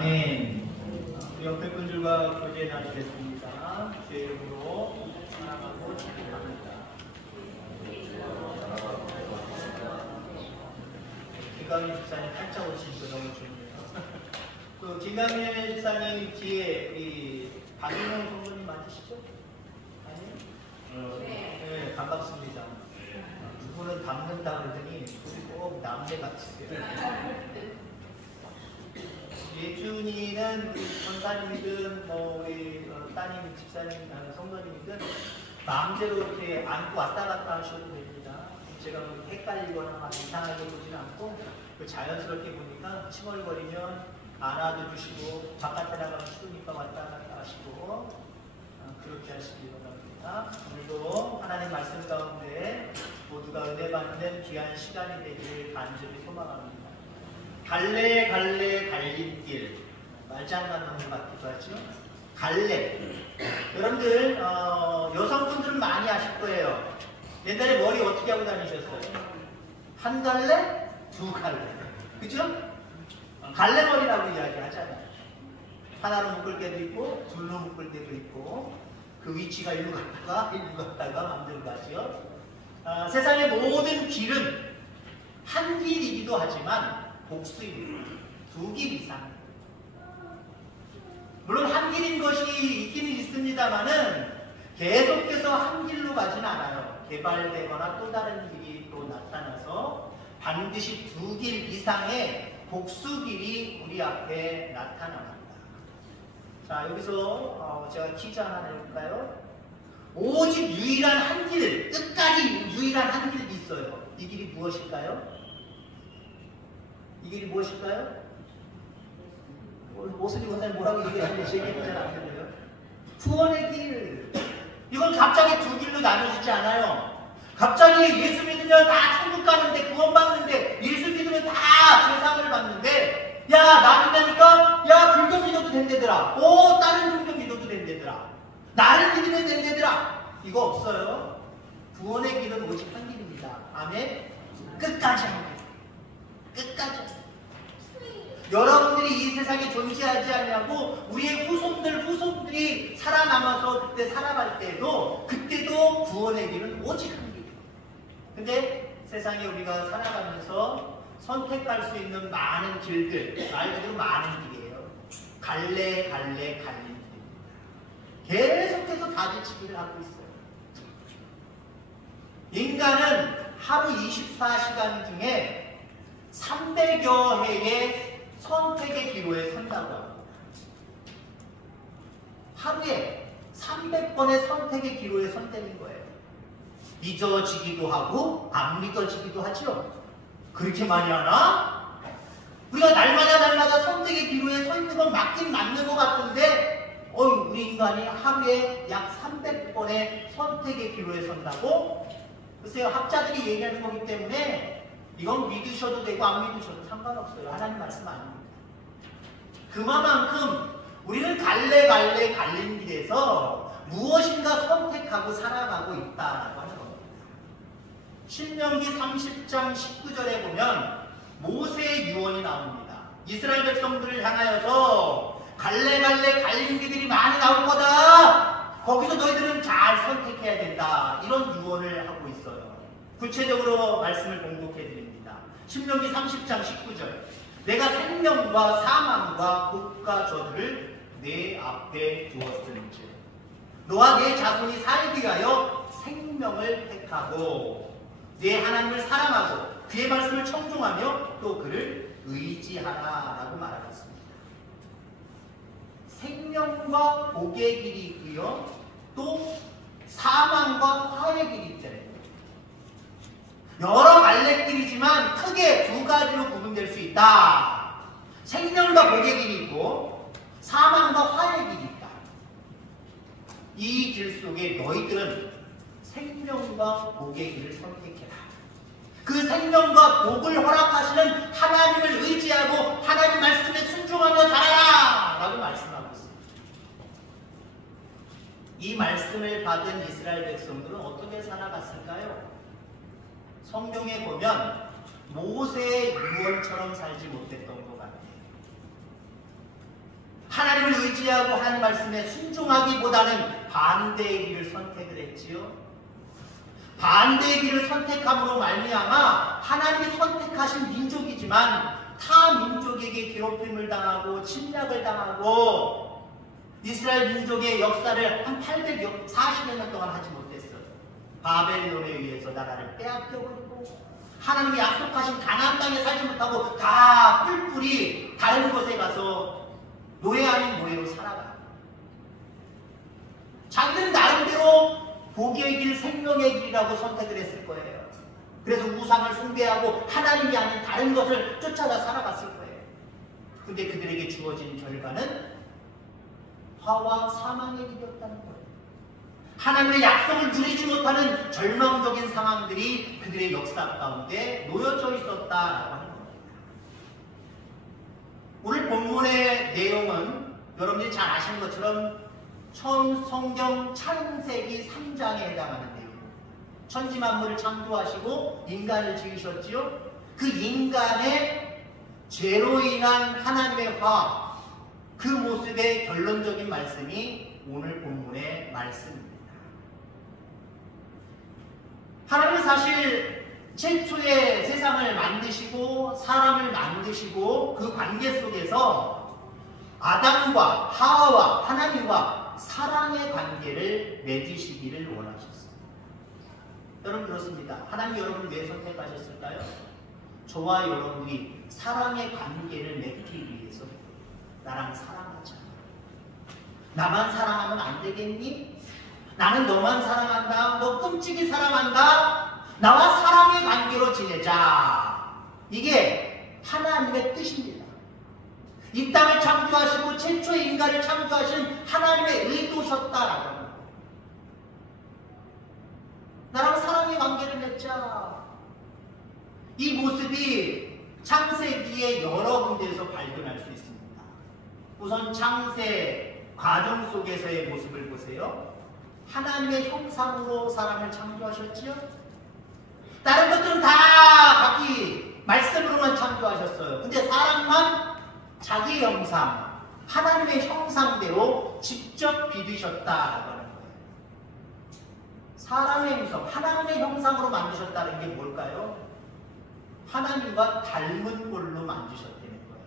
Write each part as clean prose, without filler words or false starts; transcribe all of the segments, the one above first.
아멘. 우리 옆에 분들과 교제 나누겠습니다. 주의 이름으로 사랑하고 축복합니다. 김강민 집사님 팔자 오시니까 너무 좋네요. 또 김강민 집사님 뒤에 이 박인영 성도님 맞으시죠? 아니요? 네, 반갑습니다. 두 분은 닮는다 그러더니 둘이 꼭 남매 같으세요. 예준이는 우리 권사님이든 우리 따님, 집사님, 성도님이든 마음대로 이렇게 안고 왔다 갔다 하셔도 됩니다. 제가 헷갈리거나 이상하게 보지는 않고 자연스럽게 보니까 칭얼거리면 안아도 주시고 바깥에 나가면 추우니까 왔다 갔다 하시고 그렇게 하시기 바랍니다. 오늘도 하나님 말씀 가운데 모두가 은혜 받는 귀한 시간이 되기를 간절히 소망합니다. 갈래 갈래 갈림길 말장난을 같기도 하죠. 갈래 여러분들 여성분들은 많이 아실 거예요. 옛날에 머리 어떻게 하고 다니셨어요? 한 갈래? 두 갈래 그죠? 갈래머리라고 이야기하잖아요. 하나로 묶을 때도 있고 둘로 묶을 때도 있고 그 위치가 일로 갔다가 마음대로 가죠. 세상의 모든 길은 한 길이기도 하지만 복수입니다. 두 길 이상. 물론 한 길인 것이 있기는 있습니다만은 계속해서 한 길로 가진 않아요. 개발되거나 또 다른 길이 또 나타나서 반드시 두 길 이상의 복수길이 우리 앞에 나타납니다. 자, 여기서 제가 퀴즈 하나 내볼까요? 오직 유일한 한 길, 끝까지 유일한 한 길이 있어요. 이 길이 무엇일까요? 이 길이 무엇일까요? 오슬이 권사님 뭐라고 얘기하는데 제 얘기는 잘 안 들려요? 구원의 길. 이건 갑자기 두 길로 나눠지지 않아요. 갑자기 예수 믿으면 다 천국 가는데 구원받는데 예수 믿으면 다 죄사함을 받는데 야 나 믿으니까 야 불교 믿어도 된대더라. 다른 종교 믿어도 된대더라. 나를 믿으면 된대더라. 이거 없어요. 구원의 길은 오직 한 길입니다. 아멘. 끝까지 합니다. 끝까지. 여러분들이 이 세상에 존재하지 않냐고 우리의 후손들이 살아남아서 그때 살아갈 때도 그때도 구원의 길은 오직 한 길이에요. 근데 세상에 우리가 살아가면서 선택할 수 있는 많은 길들, 말 그대로 많은 길이에요. 갈래 갈린 길입니다. 계속해서 다지치기를 하고 있어요. 인간은 하루 24시간 중에 300여 회의 선택의 기로에 선다고 합니다. 하루에 300번의 선택의 기로에 선택인 거예요. 믿어지기도 하고 안 믿어지기도 하죠. 그렇게 많이 하나? 우리가 날마다 선택의 기로에 서 있는 건 맞긴 맞는 것 같은데 우리 인간이 하루에 약 300번의 선택의 기로에 선다고? 글쎄요, 학자들이 얘기하는 거기 때문에 이건 믿으셔도 되고 안 믿으셔도 상관없어요. 하나님 말씀 아닙니다. 그만큼 우리는 갈래 갈린 길에서 무엇인가 선택하고 살아가고 있다라고 하는 겁니다. 신명기 30장 19절에 보면 모세의 유언이 나옵니다. 이스라엘 백성들을 향하여서 갈래 갈린 길들이 많이 나올 거다. 거기서 너희들은 잘 선택해야 된다. 이런 유언을 하고 있어요. 구체적으로 말씀을 공독해 드립니다. 신명기 30장 19절. 내가 생명과 사망과 복과 저주를 내 앞에 두었은즉 너와 내 자손이 살기 위하여 생명을 택하고 내 하나님을 사랑하고 그의 말씀을 청종하며 또 그를 의지하라 라고 말하고 있습니다. 생명과 복의 길이 있고요. 또 사망과 화의 길이 있잖아요. 여러 갈래길이지만 크게 두 가지로 구분될 수 있다. 생명과 복의 길이 있고 사망과 화의 길이 있다. 이 길 속에 너희들은 생명과 복의 길을 선택해라. 그 생명과 복을 허락하시는 하나님을 의지하고 하나님 말씀에 순종하며 살아라 라고 말씀하고 있습니다. 이 말씀을 받은 이스라엘 백성들은 어떻게 살아갔을까요? 성경에 보면 모세의 유언처럼 살지 못했던 것 같아요. 하나님을 의지하고 하나님 말씀에 순종하기보다는 반대의 길을 선택을 했지요. 반대의 길을 선택함으로 말미암아 하나님이 선택하신 민족이지만 타 민족에게 괴롭힘을 당하고 침략을 당하고 이스라엘 민족의 역사를 한 840여 년 동안 하지 못했어요. 바벨론에 의해서 나라를 빼앗겨버리고 하나님이 약속하신 가나안 땅에 살지 못하고 다 뿔뿔이 다른 곳에 가서 노예 아닌 노예로 살아가요. 자기들은 나름대로 복의 길, 생명의 길이라고 선택을 했을 거예요. 그래서 우상을 숭배하고 하나님이 아닌 다른 것을 쫓아가 살아갔을 거예요. 근데 그들에게 주어진 결과는 화와 사망의 길이었다는 거예요. 하나님의 약속을 누리지 못하는 절망적인 상황들이 그들의 역사 가운데 놓여져 있었다라고 하는 겁니다. 오늘 본문의 내용은 여러분들이 잘 아시는 것처럼 성경 창세기 3장에 해당하는 내용입니다. 천지 만물을 창조하시고 인간을 지으셨지요. 그 인간의 죄로 인한 하나님의 화, 그 모습의 결론적인 말씀이 오늘 본문의 말씀입니다. 하나님은 사실 최초의 세상을 만드시고 사람을 만드시고 그 관계 속에서 아담과 하와와 하나님과 사랑의 관계를 맺으시기를 원하셨습니다. 여러분 그렇습니다. 하나님 여러분을 왜 선택하셨을까요? 저와 여러분이 사랑의 관계를 맺기 위해서. 나랑 사랑하자. 나만 사랑하면 안 되겠니? 나는 너만 사랑한다. 너 끔찍이 사랑한다. 나와 사랑의 관계로 지내자. 이게 하나님의 뜻입니다. 이 땅을 창조하시고 최초의 인간을 창조하신 하나님의 의도셨다라고 합니다. 나랑 사랑의 관계를 맺자. 이 모습이 창세기의 여러 군데에서 발견할 수 있습니다. 우선 창세 과정 속에서의 모습을 보세요. 하나님의 형상으로 사람을 창조하셨지요? 다른 것들은 다 각기 말씀으로만 창조하셨어요. 근데 사람만 자기 형상, 하나님의 형상대로 직접 빚으셨다라고 하는 거예요. 사람의 형상, 하나님의 형상으로 만드셨다는 게 뭘까요? 하나님과 닮은 걸로 만드셨다는 거예요.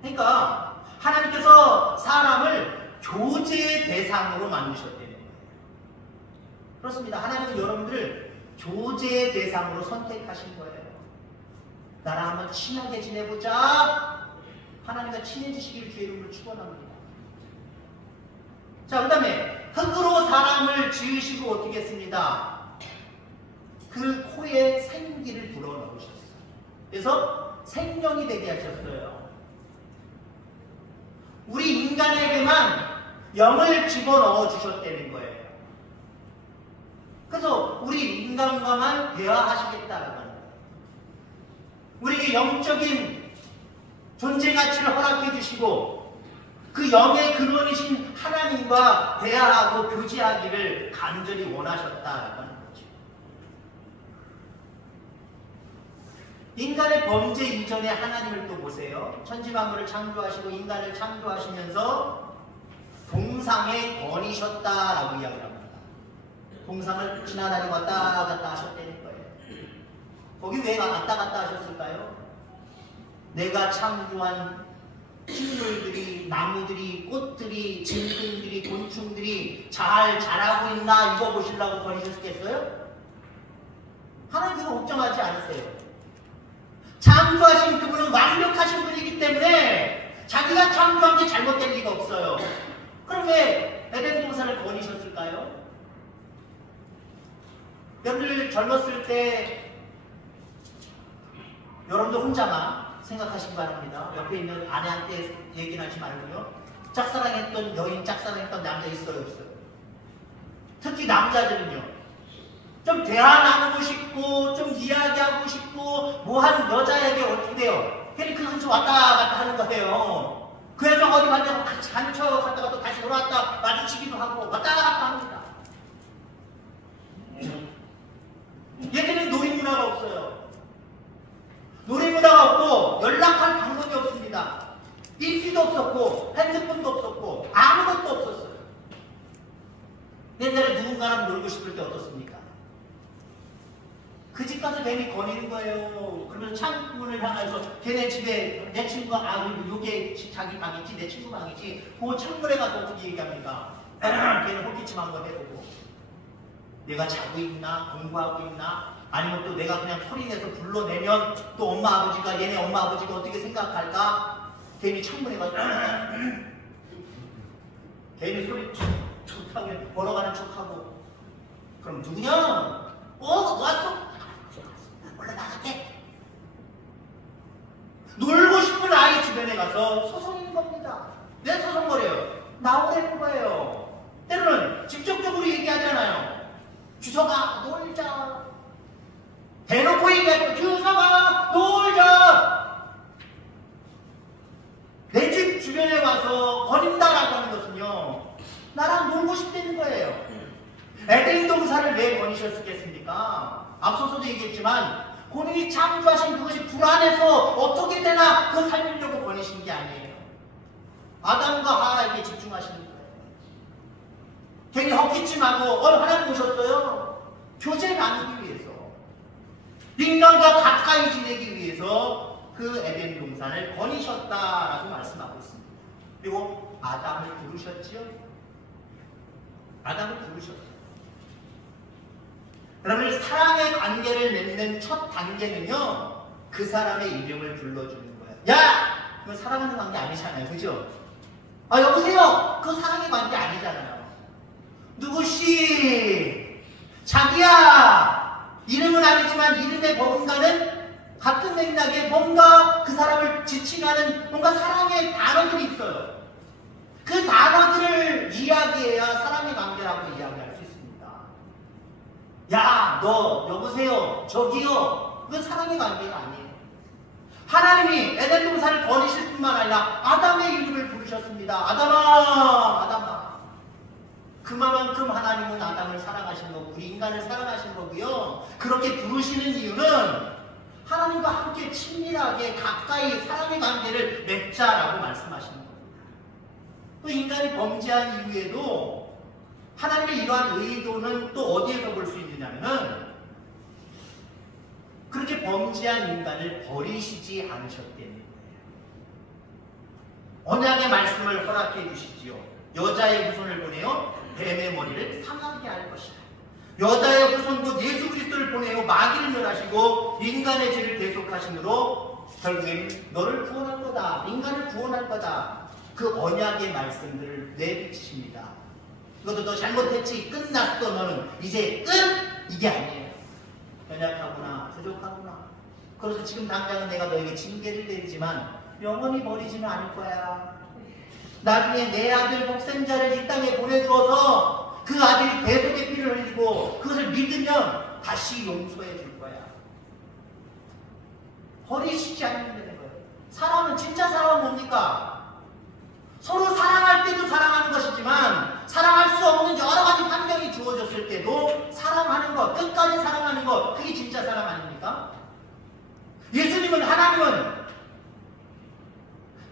그러니까 하나님께서 사람을 교제의 대상으로 만드셨다는 거예요. 그렇습니다. 하나님은 여러분들을 교제의 대상으로 선택하신 거예요. 나랑 한번 친하게 지내보자. 하나님과 친해지시길 주의 이름으로 축원합니다. 자, 그 다음에 흙으로 사람을 지으시고 어떻게 했습니다? 그 코에 생기를 불어넣으셨어요. 그래서 생명이 되게 하셨어요. 우리 인간에게만 영을 집어넣어 주셨다는 거예요. 그래서 우리 인간과만 대화하시겠다라고 하는 거예요. 우리에게 영적인 존재 가치를 허락해 주시고 그 영의 근원이신 하나님과 대화하고 교제하기를 간절히 원하셨다라고 하는 거죠. 인간의 범죄 이전에 하나님을 또 보세요. 천지 만물을 창조하시고 인간을 창조하시면서 동상에 거니셨다라고 이야기를 합니다. 동상을 지나다니고 왔다 갔다 하셨다는 거예요. 거기 왜 왔다 갔다 하셨을까요? 내가 창조한 식물들이, 나무들이, 꽃들이, 짐승들이, 곤충들이 잘 자라고 있나 이거 보시려고 거니셨겠어요? 하나님 그거 걱정하지 않으세요. 창조하신 그분은 완벽하신 분이기 때문에 자기가 창조한 게 잘못된 리가 없어요. 그럼 왜 에덴 동산을 거니셨을까요? 여러분들 젊었을 때 여러분들 혼자만 생각하시기 바랍니다. 옆에 있는 아내한테 얘기는 하지 말고요. 짝사랑했던 여인, 짝사랑했던 남자 있어요, 없어요? 특히 남자들은요. 좀 대화 나누고 싶고 좀 이야기하고 싶고 뭐한 여자에게 어떻게 돼요? 괜히 그 근처 왔다 갔다 하는 거예요. 그 여자가 어디 갔다가 같이 간척 갔다가 또 다시 돌아왔다 마주치기도 하고 왔다 갔다 합니다. 얘들은 놀이문화가 없어요. 놀이문화가 없고 연락할 방법이 없습니다. PC도 없었고 핸드폰도 없었고 아무것도 없었어요. 옛날에 누군가랑 놀고 싶을 때 어떻습니까? 그 집 가서 괜히 거니는 거예요. 그러면서 창문을 향해서 걔네 집에 내 친구가 요게 자기 방이지 내 친구 방이지 그 창문에 가서 어떻게 얘기합니까? 걔는 헛기침 한번 해보고 내가 자고 있나 공부하고 있나 아니면 또 내가 그냥 소리내서 불러내면 또 엄마 아버지가 얘네 엄마 아버지가 어떻게 생각할까? 괜히 창문에 가서 괜히 소리 툭툭 하게 걸어가는 척하고 그럼 누구냐? 왔어? 몰라 나갈게. 놀고 싶은 아이 주변에 가서 소송인 겁니다. 왜 소송거려요? 나오라는 거예요. 때로는 직접적으로 얘기하잖아요. 주서가 놀자. 대놓고 얘기하죠. 주서가 놀자. 내 집 주변에 와서 거린다라고 하는 것은요. 나랑 놀고 싶다는 거예요. 에덴 동산을 왜 거니셨겠습니까? 앞서서도 얘기했지만 본인이 창조하신 그것이 불안해서 어떻게 되나 그 살리려고 거니신 게 아니에요. 아담과 하와에게 집중하시는 거예요. 괜히 헛기침하고 하나님 오셨어요? 교제 나누기 위해서 인간과 가까이 지내기 위해서 그 에덴 동산을 거니셨다라고 말씀하고 있습니다. 그리고 아담을 부르셨지요? 아담을 부르셨어요. 그러면 사랑의 관계를 맺는 첫 단계는요, 그 사람의 이름을 불러주는 거예요. 야! 그건 사랑하는 관계 아니잖아요. 그죠? 여보세요! 그건 사랑의 관계 아니잖아요. 누구씨? 자기야! 이름은 아니지만 이름의 뭔가는 같은 맥락에 뭔가 그 사람을 지칭하는 뭔가 사랑의 단어들이 있어요. 그 단어들을 이야기해야 사랑의 관계라고 이야기할 수 있습니다. 야, 너, 여보세요, 저기요. 그건 사랑의 관계가 아니에요. 하나님이 에덴 동산을 거니실 뿐만 아니라 아담의 이름을 부르셨습니다. 아담아, 아담아. 그만큼 하나님은 아담을 사랑하신 거고 우리 인간을 사랑하신 거고요. 그렇게 부르시는 이유는 하나님과 함께 친밀하게 가까이 사랑의 관계를 맺자라고 말씀하시는 겁니다. 또 인간이 범죄한 이후에도 하나님의 이러한 의도는 또 어디에서 볼 수 있느냐면 그렇게 범죄한 인간을 버리시지 않으셨다는 거예요. 언약의 말씀을 허락해 주시지요. 여자의 후손을 보내어 뱀의 머리를 상하게 할 것이다. 여자의 후손 곧 예수 그리스도를 보내어 마귀를 멸하시고 인간의 죄를 대속하심으로 결국엔 너를 구원할 거다. 인간을 구원할 거다. 그 언약의 말씀들을 내비치십니다. 이것도 너 잘못했지. 끝났어. 너는 이제 끝? 이게 아니에요. 연약하구나. 부족하구나. 그래서 지금 당장은 내가 너에게 징계를 내리지만 영원히 버리지는 않을 거야. 나중에 내 아들 독생자를 이 땅에 보내주어서 그 아들이 대속의 피를 흘리고 그것을 믿으면 다시 용서해 줄 거야. 버리시지 않는다는 거예요. 사랑은 진짜 사랑은 뭡니까? 서로 사랑할 때도 사랑하는 것이지만 사랑할 수 없는 여러 가지 환경이 주어졌을 때도 사랑하는 것, 끝까지 사랑하는 것, 그게 진짜 사랑 아닙니까? 예수님은, 하나님은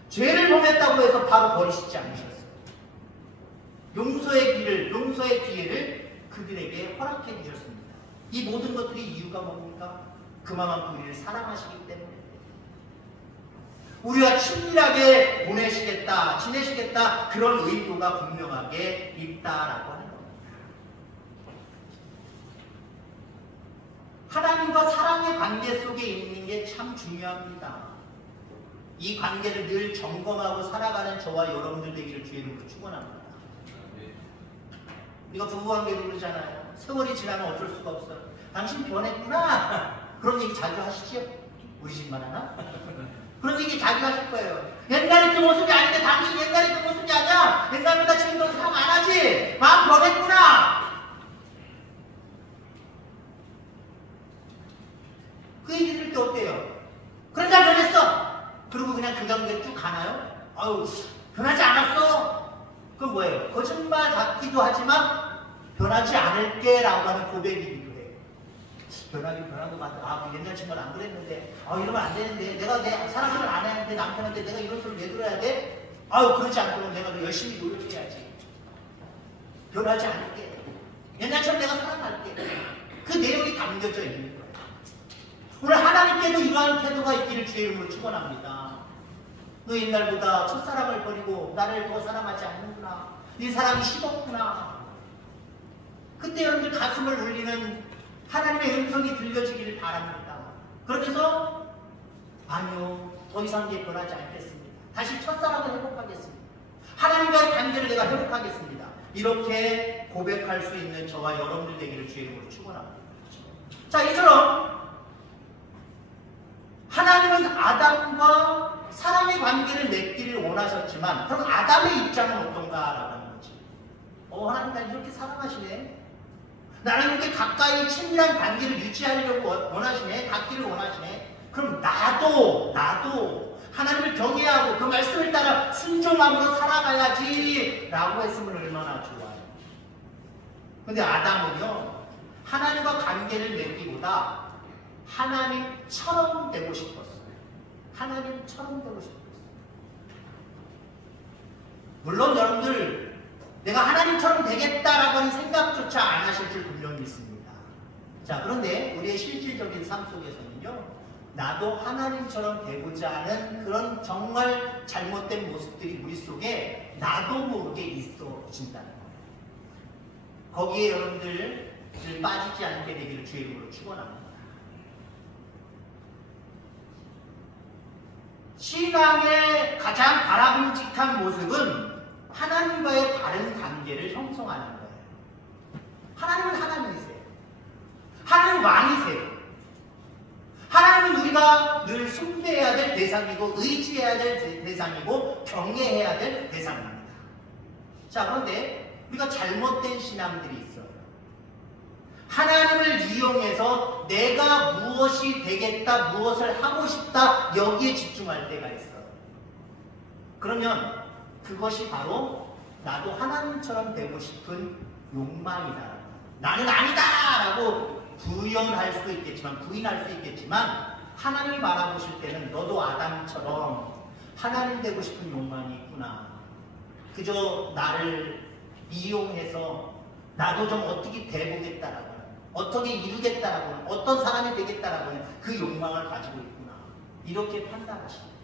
죄를 범했다고 해서 바로 버리시지 않으셨어요. 용서의 길을, 용서의 기회를 그들에게 허락해 주셨습니다. 이 모든 것들이 이유가 뭡니까? 그만큼 우리를 사랑하시기 때문에 우리와 친밀하게 보내시겠다, 지내시겠다, 그런 의도가 분명하게 있다라고 하는 겁니다. 하나님과 사랑의 관계 속에 있는 게 참 중요합니다. 이 관계를 늘 점검하고 살아가는 저와 여러분들 되기를 주의로 축원합니다. 이거 부부관계도 그러잖아요. 세월이 지나면 어쩔 수가 없어요. 당신 변했구나. 그런 얘기 자주 하시죠? 우리 집만 하나? 그런 얘기 자주 하실 거예요. 옛날에 그 모습이 아닌데 당신 옛날에 그 모습이 아니야. 옛날보다 지금 너 사랑 안 하지? 마음 변했구나. 그 얘기 들을 때 어때요? 그래 나 변했어. 그리고 그냥 그 관계 쭉 가나요? 아유 변하지 않았어. 그건 뭐예요? 거짓말 같기도 하지만 변하지 않을게 라고 하는 고백이기도 해요. 변하긴 변한 것 같아. 아, 옛날 친구는 안 그랬는데, 이러면 안 되는데, 내가 내 사랑을 안 했는데 남편한테 내가 이런 소리를 왜 들어야 돼? 그러지 않도록 내가 더 열심히 노력해야지. 변하지 않을게. 옛날처럼 내가 살아갈게. 그 내용이 담겨져 있는 거예요. 오늘 하나님께도 이러한 태도가 있기를 주의 이름으로 축원합니다. 너 옛날보다 첫사랑을 버리고 나를 더 사랑하지 않는구나. 네 사랑이 식었구나. 그때 여러분들 가슴을 울리는 하나님의 음성이 들려지기를 바랍니다. 그러면서 아니요, 더 이상 이제 변하지 않겠습니다. 다시 첫사랑을 회복하겠습니다. 하나님과의 관계를 내가 회복하겠습니다. 이렇게 고백할 수 있는 저와 여러분들 되기를 주의 이름으로 축원합니다. 자, 이처럼 하나님은 아담과 사랑의 관계를 맺기를 원하셨지만 그럼 아담의 입장은 어떤가라고 하는 거지. 하나님 날 이렇게 사랑하시네. 나랑 이렇게 가까이 친밀한 관계를 유지하려고 원하시네. 닿기를 원하시네. 그럼 나도 하나님을 경외하고 그 말씀을 따라 순종함으로 살아가야지 라고 했으면 얼마나 좋아요. 근데 아담은요, 하나님과 관계를 맺기보다 하나님처럼 되고 싶었어요. 하나님처럼 되고 싶었어요. 물론 여러분들 내가 하나님처럼 되겠다라고 하는 생각조차 안 하실 줄 분명히 믿습니다. 자, 그런데 우리의 실질적인 삶 속에서는요, 나도 하나님처럼 되고자 하는 그런 정말 잘못된 모습들이 우리 속에 나도 모르게 있어진다는 거예요. 거기에 여러분들 빠지지 않게 되기를 주의 이름으로 축원합니다. 신앙의 가장 바람직한 모습은 하나님과의 바른 관계를 형성하는 거예요. 하나님은 하나님이세요. 하나님은 왕이세요. 하나님은 우리가 늘 숭배해야 될 대상이고 의지해야 될 대상이고 경외해야 될 대상입니다. 자, 그런데 우리가 잘못된 신앙들이 있어요. 하나님을 이용해서 내가 무엇이 되겠다, 무엇을 하고 싶다, 여기에 집중할 때가 있어요. 그러면 그것이 바로 나도 하나님처럼 되고 싶은 욕망이다. 나는 아니다! 라고 부인할 수 있겠지만 하나님이 바라보실 때는 너도 아담처럼 하나님 되고 싶은 욕망이 있구나. 그저 나를 이용해서 나도 좀 어떻게 돼보겠다라고 하는, 어떻게 이루겠다라고 하는, 어떤 사람이 되겠다라고 하는 그 욕망을 가지고 있구나. 이렇게 판단하십니다.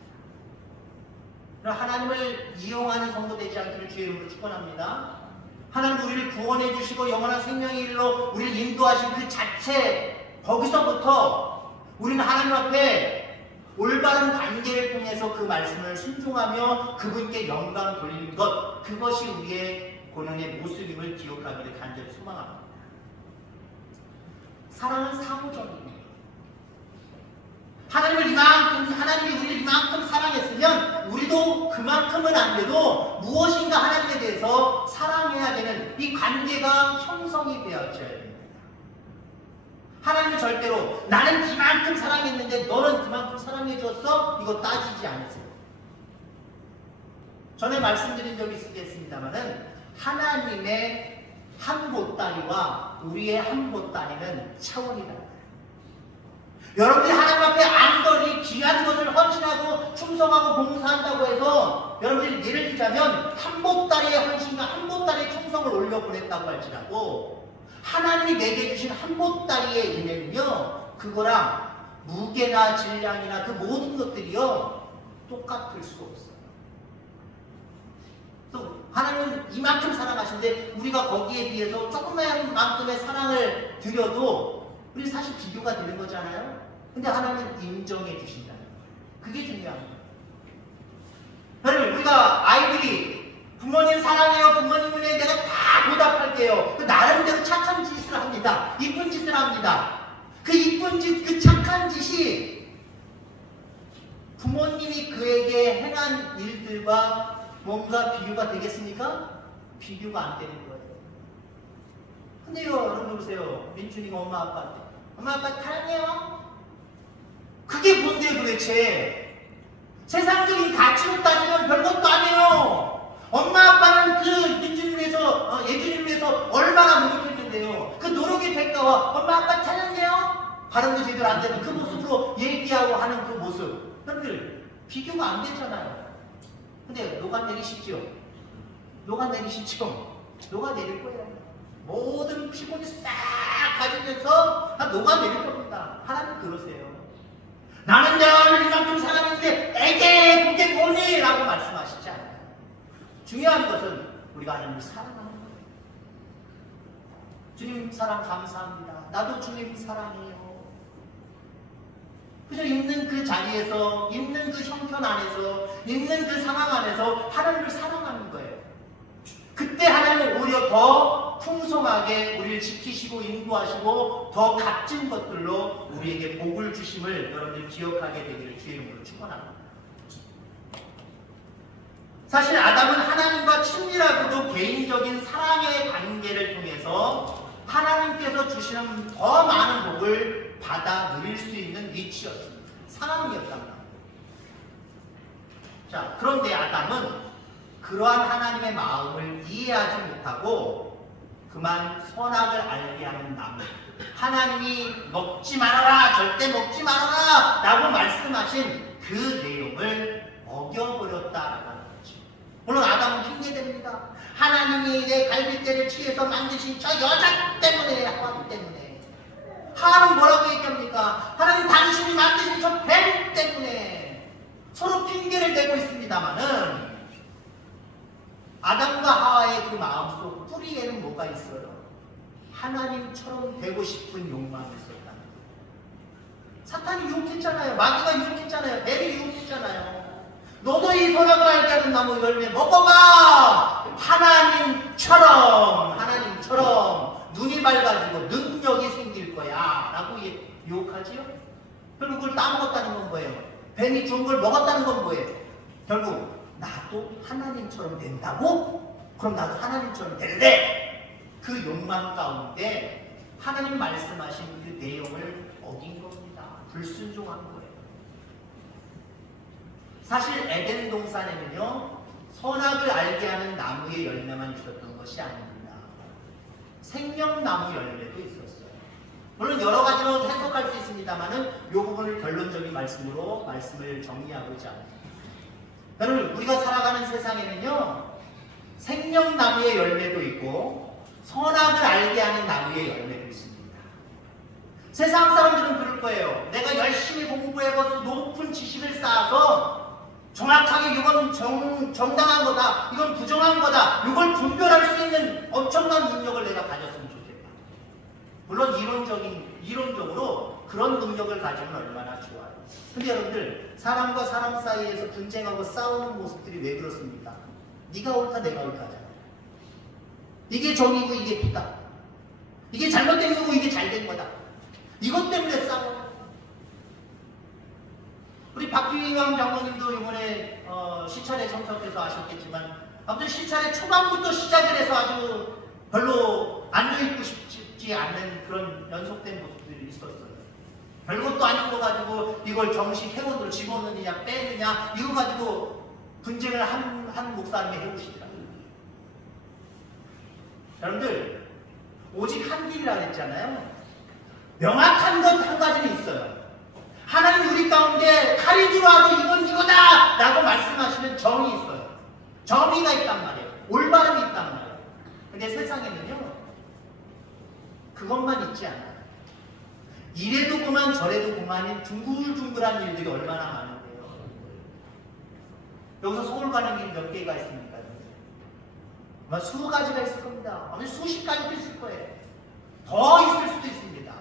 하나님을 이용하는 성도 되지 않기를 주의 이름으로 축원합니다. 하나님 우리를 구원해 주시고 영원한 생명의 일로 우리를 인도하신 그 자체, 거기서부터 우리는 하나님 앞에 올바른 관계를 통해서 그 말씀을 순종하며 그분께 영광을 돌리는 것, 그것이 우리의 고난의 모습임을 기억하기를 간절히 소망합니다. 사랑은 사고적입니다. 하나님이 우리를 이만큼 사랑했으면 우리도 그만큼은 안 돼도 무엇인가 하나님에 대해서 사랑해야 되는 이 관계가 형성이 되어져야 됩니다. 하나님은 절대로 나는 이만큼 사랑했는데 너는 그만큼 사랑해 줬어? 이거 따지지 않으세요. 전에 말씀드린 적이 있겠습니다만은 하나님의 한 보따리와 우리의 한 보따리는 차원이 달라요. 여러분들이 하나님 앞에 안거리 귀한 것을 헌신하고 충성하고 봉사한다고 해서 여러분들이 예를 들자면 한 보따리의 헌신과 한 보따리의 충성을 올려보냈다고 할지라도 하나님이 내게 주신 한 보따리의 은혜는요, 그거랑 무게나 질량이나 그 모든 것들이요 똑같을 수가 없어요. 또 하나님은 이만큼 사랑하시는데 우리가 거기에 비해서 조금만 만큼의 사랑을 드려도 우리 사실 비교가 되는 거잖아요. 근데 하나님은 인정해 주신다는 거예요. 그게 중요한 거예요. 여러분, 우리가 아이들이 부모님 사랑해요, 부모님 은혜 내가 다 보답할게요. 그 나름대로 착한 짓을 합니다. 이쁜 짓을 합니다. 그 이쁜 짓, 그 착한 짓이 부모님이 그에게 행한 일들과 뭔가 비교가 되겠습니까? 비교가 안 되는 거예요. 근데요, 여러분 보세요. 민준이가 엄마 아빠 사랑해요? 그게 뭔데요 도대체? 세상적인 가치로 따지면 별것도 아니에요. 엄마 아빠는 그 민준이를 위해서, 예준이를 위해서 얼마나 노력했는데요. 그 노력의 대가와 엄마 아빠 사랑해요? 발음도 제대로 안 되는 그 모습으로 얘기하고 하는 그 모습. 여러분들, 비교가 안 되잖아요. 근데 녹아내리시죠? 녹아내리시죠? 녹아내릴 거예요. 모든 피곤이 싹 가지면서 녹아내릴 겁니다. 하나님 그러세요. 나는 널 이만큼 사랑하는데 에게 그게 뭐니? 라고 말씀하시지 않아요. 중요한 것은 우리가 하나님을 사랑하는 거예요. 주님 사랑 감사합니다. 나도 주님 사랑해요. 그저 있는 그 자리에서, 있는 그 형편 안에서, 있는 그 상황 안에서 하나님을 사랑하는 거예요. 그때 하나님은 오히려 더 풍성하게 우리를 지키시고 인도하시고 더 값진 것들로 우리에게 복을 주심을 여러분들 기억하게 되기를 주의 이름으로 축원합니다. 사실 아담은 하나님과 친밀하고도 개인적인 사랑의 관계를 통해서 하나님께서 주시는 더 많은 복을 받아 누릴 수 있는 위치였습니다. 상황이었단 말이에요. 자, 그런데 아담은 그러한 하나님의 마음을 이해하지 못하고 그만 선악을 알게 하는 나무, 하나님이 먹지 말아라, 절대 먹지 말아라 라고 말씀하신 그 내용을 어겨버렸다라는 거죠. 물론 아담은 핑계댑니다. 하나님이 내 갈빗대를 취해서 만드신 저 여자 때문에, 하와 때문에. 하나는 뭐라고 얘기합니까? 하나님 당신이 만드신 저 뱀 때문에. 서로 핑계를 대고 있습니다마는 아담과 하와의 그 마음속 뿌리에는 뭐가 있어요? 하나님처럼 되고 싶은 욕망이 있었다. 사탄이 유혹했잖아요. 마귀가 유혹했잖아요. 뱀이 유혹했잖아요. 너도 이 선악을 알게 하는 나무 열매 먹어봐! 하나님처럼 눈이 밝아지고 능력이 생길 거야 라고 유혹하지요? 결국 그걸 따먹었다는 건 뭐예요? 뱀이 준 걸 먹었다는 건 뭐예요? 결국 나도 하나님처럼 된다고? 그럼 나도 하나님처럼 될래? 그 욕망 가운데 하나님 말씀하신 그 내용을 어긴 겁니다. 불순종한 거예요. 사실 에덴 동산에는요, 선악을 알게 하는 나무의 열매만 있었던 것이 아닙니다. 생명나무 열매도 있었어요. 물론 여러 가지로 해석할 수 있습니다만은 이 부분을 결론적인 말씀으로 말씀을 정리하고자 합니다. 여러분, 우리가 살아가는 세상에는요, 생명나무의 열매도 있고 선악을 알게 하는 나무의 열매도 있습니다. 세상 사람들은 그럴 거예요. 내가 열심히 공부해서 높은 지식을 쌓아서 정확하게 이건 정당한 거다, 이건 부정한 거다, 이걸 분별할 수 있는 엄청난 능력을 내가 가졌으면 좋겠다. 물론 이론적으로 그런 능력을 가지면 얼마나 좋아요. 근데 여러분들, 사람과 사람 사이에서 분쟁하고 싸우는 모습들이 왜 그렇습니까? 네가 옳다 내가 옳다잖아. 이게 정이고 이게 비다. 이게 잘못된 거고 이게 잘된 거다. 이것 때문에 싸워. 우리 박기왕 장로님도 이번에 시찰에 참석해서 아셨겠지만, 아무튼 시찰에 초반부터 시작을 해서 아주 별로 앉아있고 싶지 않는 그런 연속된 모습들이 있었어요. 별것도 아닌 거 가지고 이걸 정식 회원으로 집어넣느냐 빼느냐 이거 가지고 분쟁을 한 목사님이 해오시더라고요. 여러분들, 오직 한 길이라 그랬잖아요. 명확한 것 한 가지는 있어요. 하나님 우리 가운데 칼이 들어와도 이건 이거다 라고 말씀하시는 정이 있어요. 정의가 있단 말이에요. 올바름이 있단 말이에요. 근데 세상에는요, 그것만 있지 않아요. 이래도 그만 저래도 그만인 둥글둥글한 일들이 얼마나 많은데요. 여기서 서울 가는 길 몇 개가 있습니까? 아마 수십 가지가 있을 겁니다. 아마 수십 가지도 있을 거예요. 더 있을 수도 있습니다.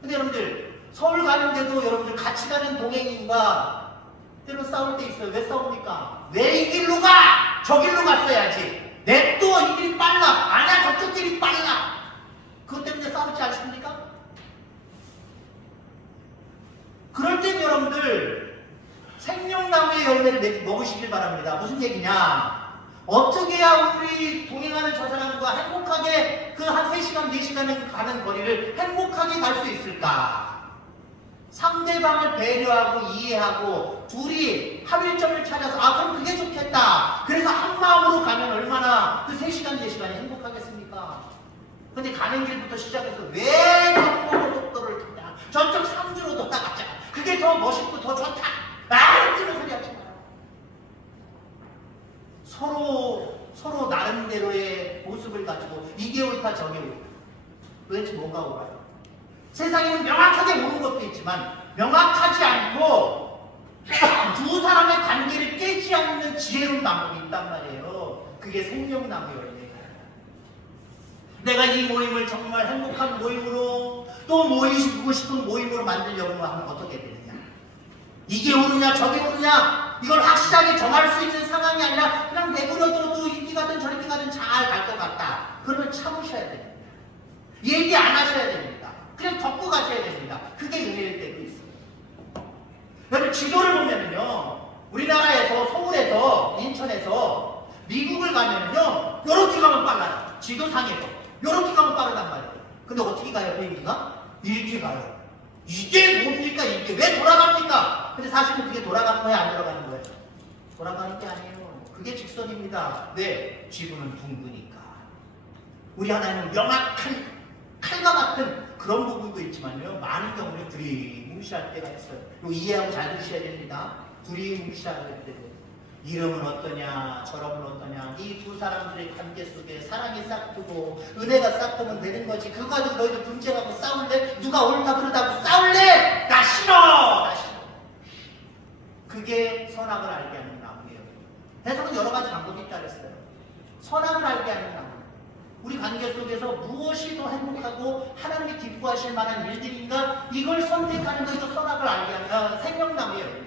근데 여러분들, 서울 가는데도 여러분들 같이 가는 동행인과 때로 싸울 때 있어요. 왜 싸웁니까? 왜 이 길로 가? 저 길로 갔어야지. 냅둬, 이 길이 빨라. 아니야, 저쪽 길이 빨라. 그것 때문에 싸우지 않습니까? 그럴 땐 여러분들, 생명나무의 열매를 먹으시길 바랍니다. 무슨 얘기냐? 어떻게 해야 우리 동행하는 저 사람과 행복하게 그 한 3시간, 4시간을 가는 거리를 행복하게 갈 수 있을까? 상대방을 배려하고 이해하고 둘이 합일점을 찾아서 그럼 그게 좋겠다. 그래서 한 마음으로 가면 얼마나 그 3시간, 4시간이 행복하겠습니까? 근데 가는 길부터 시작해서 왜 정보로 속도를 타냐? 저쪽 상주로 돌아가자. 그게 더 멋있고 더 좋다. 이런 소리 하지 마라. 서로 나름대로의 모습을 가지고 이게 옳다 저게 옳다. 도대체 뭐가 옳아요? 세상에는 명확하게 옳은 것도 있지만 명확하지 않고 두 사람의 관계를 깨지 않는 지혜로운 방법이 있단 말이에요. 그게 생명나무 열매예요. 내가 이 모임을 정말 행복한 모임으로 또 모이고 싶은 모임으로 만들려고 하면 어떻게 되느냐? 이게 옳으냐 저게 옳으냐 이걸 확실하게 정할 수 있는 상황이 아니라 그냥 내버려둬도 이리 가든 저리 가든 잘 갈 것 같다. 그러면 참으셔야 됩니다. 얘기 안 하셔야 됩니다. 그냥 겪고 가셔야 됩니다. 그게 은혜일 때도 있어요. 여러분 지도를 보면은요, 우리나라에서 서울에서 인천에서 미국을 가면은요, 요렇게 가면 빨라요. 지도상에서 요렇게 가면 빠르단 말이에요. 근데 어떻게 가요, 비행기가? 이렇게 가요. 이게 뭡니까? 이게 왜 돌아갑니까? 근데 사실은 그게 돌아가는 거예요, 안 돌아가는 거예요? 돌아가는 게 아니에요. 그게 직선입니다. 왜? 지구는 둥그니까. 우리 하나님은 명확한 칼과 같은 그런 부분도 있지만요, 많은 경우는 두리뭉실할 때가 있어요. 이거 이해하고 잘 들으셔야 됩니다. 두리뭉실할 때도. 이름은 어떠냐, 저름은 어떠냐, 이 두 사람들의 관계 속에 사랑이 싹트고 은혜가 싹트면 되는 거지. 그거 가지고 너희들 분쟁하고 싸울래? 누가 옳다 그러다고 싸울래? 나 싫어! 나 싫어! 그게 선악을 알게 하는 나무예요. 해석은 여러 가지 방법이 있다 그랬어요. 선악을 알게 하는 나무. 우리 관계 속에서 무엇이 더 행복하고 하나님이 기뻐하실 만한 일들인가? 이걸 선택하는 것이 선악을 알게 하는 생명나무의 열매.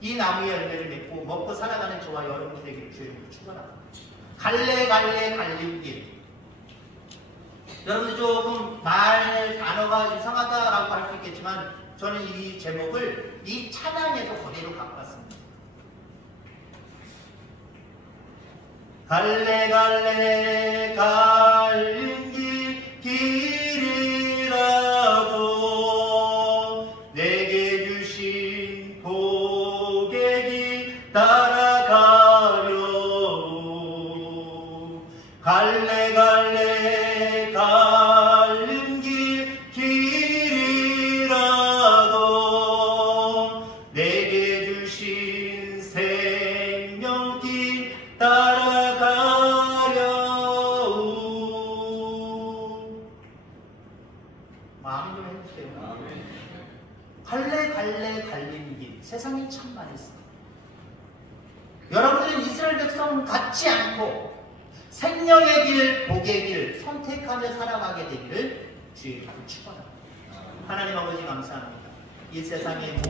이 나무의 열매를 맺고 먹고 살아가는 저와 여러분 되기를 주의 이름으로 축원합니다. 갈래 갈린 길. 여러분들 조금 말 단어가 이상하다라고 할 수 있겠지만 저는 이 제목을 이 찬양에서 그대로 갖고 왔습니다. 갈래 갈린 길이라고 내게 주신 복의 길 따라가려. 갈래 갈린 길이라고 내게 주신 생명길 따라가려우. 마음이 좀 해주세요. 갈래 갈린 길. 세상에 참 많이 있습니다. 여러분들은 이스라엘 백성 같지 않고 생명의 길, 복의 길 선택하며 살아가게 되기를 주의 이름으로 축원합니다. 하나님 아버지 감사합니다. 이 세상에